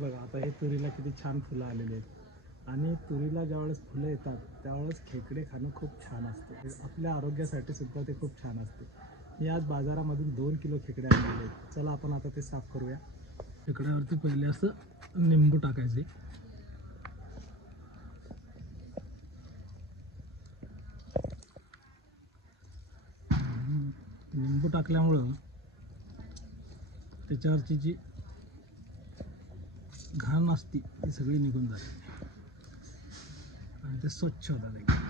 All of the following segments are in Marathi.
बघा आता हे तुरीला किती छान फुलं आलेली आहेत. आणि तुरीला ज्यावेळेस फुलं येतात त्यावेळेस खेकडे खाणं खूप छान असतं. आपल्या आरोग्यासाठी सुद्धा ते खूप छान असते. मी आज बाजारामधून दोन किलो खेकडे आणलेले आहेत. चला आपण आता ते साफ करूया. खेकड्यावरती पहिले असं निंबू टाकायचे. निंबू टाकल्यामुळं त्याच्यावरची जी घाण असती ती सगळी निघून जाते. आणि ते स्वच्छ होतात एकदम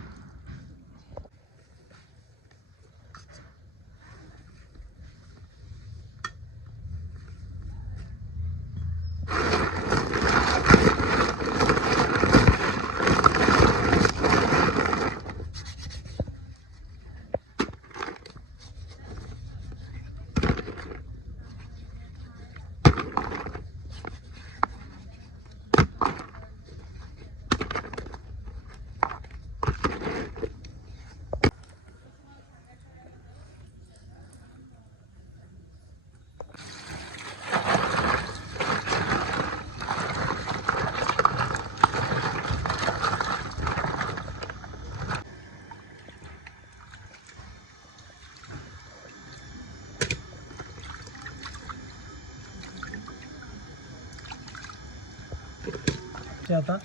ते आता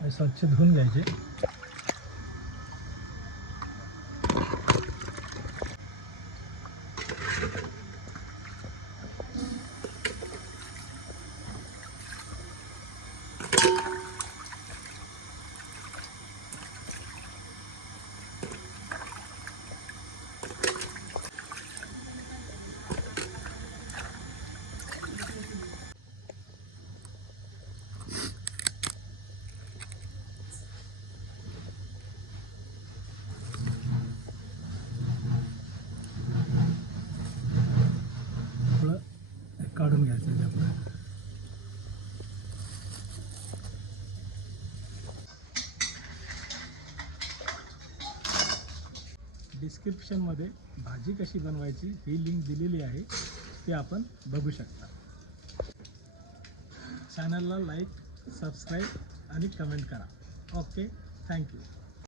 स्वच्छ धुवून घ्यायचे. काढून घ्यायचं ते डिस्क्रिप्शनमध्ये भाजी कशी बनवायची ही लिंक दिलेली आहे ती आपण बघू शकता. चॅनलला लाईक सबस्क्राईब आणि कमेंट करा. Okay thank you